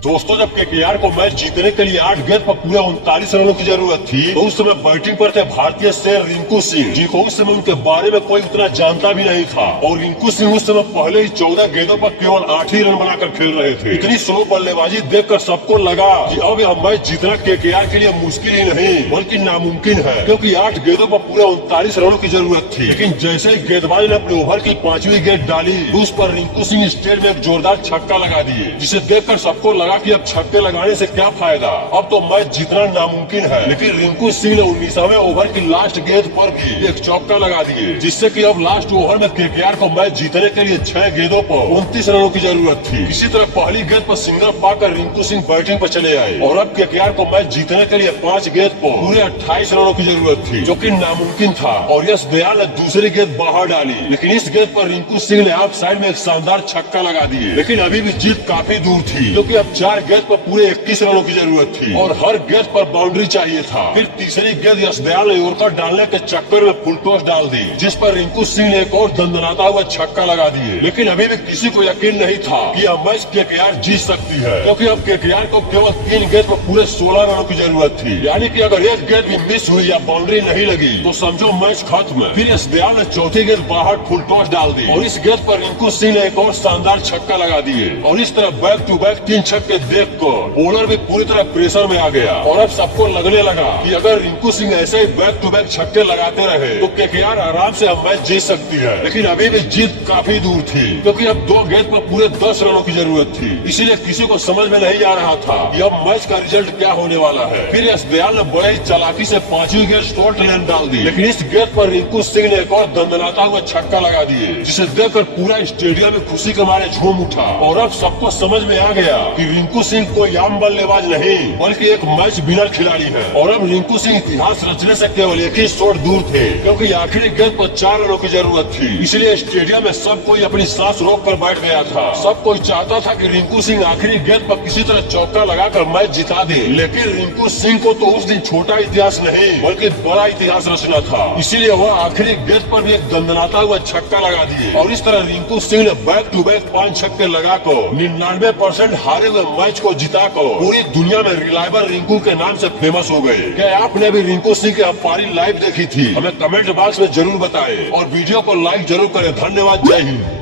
दोस्तों, जब केकेआर को मैच जीतने के लिए 8 गेंद पर पूरे 39 रनों की जरूरत थी तो उस समय बैटिंग पर थे भारतीय शेर रिंकू सिंह, जिनको उस समय उनके बारे में कोई उतना जानता भी नहीं था। और रिंकू सिंह उस समय पहले ही 14 गेंदों पर केवल 8 ही रन बनाकर खेल रहे थे। इतनी स्लो बल्लेबाजी देखकर सबको लगा कि अब यह मैच जीतना केकेआर के लिए मुश्किल ही नहीं बल्कि नामुमकिन है, क्योंकि 8 गेंदों पर पूरे 39 रनों की जरूरत थी। लेकिन जैसे ही गेंदबाज ने अपने ओवर की 5वीं गेंद डाली तो उस पर रिंकू सिंह स्टेट में एक जोरदार छक्का लगा दिए, जिसे देखकर सबको लगा कि अब छक्के लगाने से क्या फायदा, अब तो मैच जीतना नामुमकिन है। लेकिन रिंकू सिंह ने 19वें ओवर की लास्ट गेंद पर भी एक चौका लगा दिए, जिससे कि अब लास्ट ओवर में केकेआर को मैच जीतने के लिए 6 गेंदों पर 29 रनों की जरूरत थी। इसी तरह पहली गेंद पर सिंगल पाकर रिंकू सिंह बैटिंग पर चले आए और अब केकेआर को मैच जीतने के लिए 5 गेंद पर पूरे 28 रनों की जरूरत थी, जो कि नामुमकिन था। और यश दयाल ने दूसरी गेंद बाहर डाली, लेकिन इस गेंद पर रिंकू सिंह ने ऑफ साइड में एक शानदार छक्का लगा दिए। लेकिन अभी भी जीत काफी दूर थी, क्योंकि अब 4 गेंद पर पूरे 21 रनों की जरूरत थी और हर गेंद पर बाउंड्री चाहिए था। फिर तीसरी गेंद यश दयाल ने यॉर्कर डालने के चक्कर में फुल टॉस डाल दी, जिस पर रिंकू सिंह ने एक और दंदनाता हुआ छक्का लगा दिए। लेकिन अभी भी किसी को यकीन नहीं था कि यह मैच केकेआर जीत सकती है, क्योंकि अब केकेआर को केवल 3 गेंद पर पूरे 16 रनों की जरूरत थी। यानी कि अगर एक गेंद भी मिस हुई या बाउंड्री नहीं लगी तो समझो मैच खत्म है। फिर यश दयाल ने चौथी गेंद बाहर फुल टॉस डाल दी और इस गेंद पर रिंकू सिंह ने एक और शानदार छक्का लगा दिए। और इस तरह बैक टू बैक 3 छक्के देखकर बॉलर भी पूरी तरह प्रेशर में आ गया और अब सबको लगने लगा कि अगर रिंकू सिंह ऐसे ही बैक टू बैक छक्के लगाते रहे तो केकेआर आराम से अब मैच जीत सकती है। लेकिन अभी भी जीत काफी दूर थी, क्योंकि अब 2 गेंद पर पूरे 10 रनों की जरूरत थी। इसीलिए किसी को समझ में नहीं आ रहा था कि अब मैच का रिजल्ट क्या होने वाला है। फिर यश दयाल ने बड़े ही चालाकी से 5वीं गेंद शॉर्ट लेन डाल दी, लेकिन इस गेंद पर रिंकू सिंह ने एक और दंदनाता हुआ छक्का लगा दिए, जिसे देखकर पूरा स्टेडियम में खुशी के मारे झूम उठा। और अब सबको समझ में आ गया कि रिंकू सिंह कोई आम बल्लेबाज नहीं बल्कि एक मैच विनर खिलाड़ी है। और अब रिंकू सिंह इतिहास रचने से केवल एक ही शॉट दूर थे, क्योंकि आखिरी गेंद पर 4 रनों की जरूरत थी। इसलिए स्टेडियम में सब कोई अपनी सांस रोक कर बैठ गया था। सब कोई चाहता था कि रिंकू सिंह आखिरी गेंद पर किसी तरह चौका लगाकर मैच जिता दे। लेकिन रिंकू सिंह को तो उस दिन छोटा इतिहास नहीं बल्कि बड़ा इतिहास रचना था, इसीलिए वह आखिरी गेंद पर भी एक दंदनाता हुआ छक्का लगा दिए। और इस तरह रिंकू सिंह ने बैक टू बैक 5 छक्के लगाकर 99% हारे हुए मैच को जिताकर पूरी दुनिया में रिलायबल रिंकू के नाम से फेमस हो गए। क्या आपने भी रिंकू सिंह की पारी लाइव देखी थी? हमें कमेंट बॉक्स में जरूर बताएं और वीडियो को लाइक जरूर करें। धन्यवाद। जय हिंद।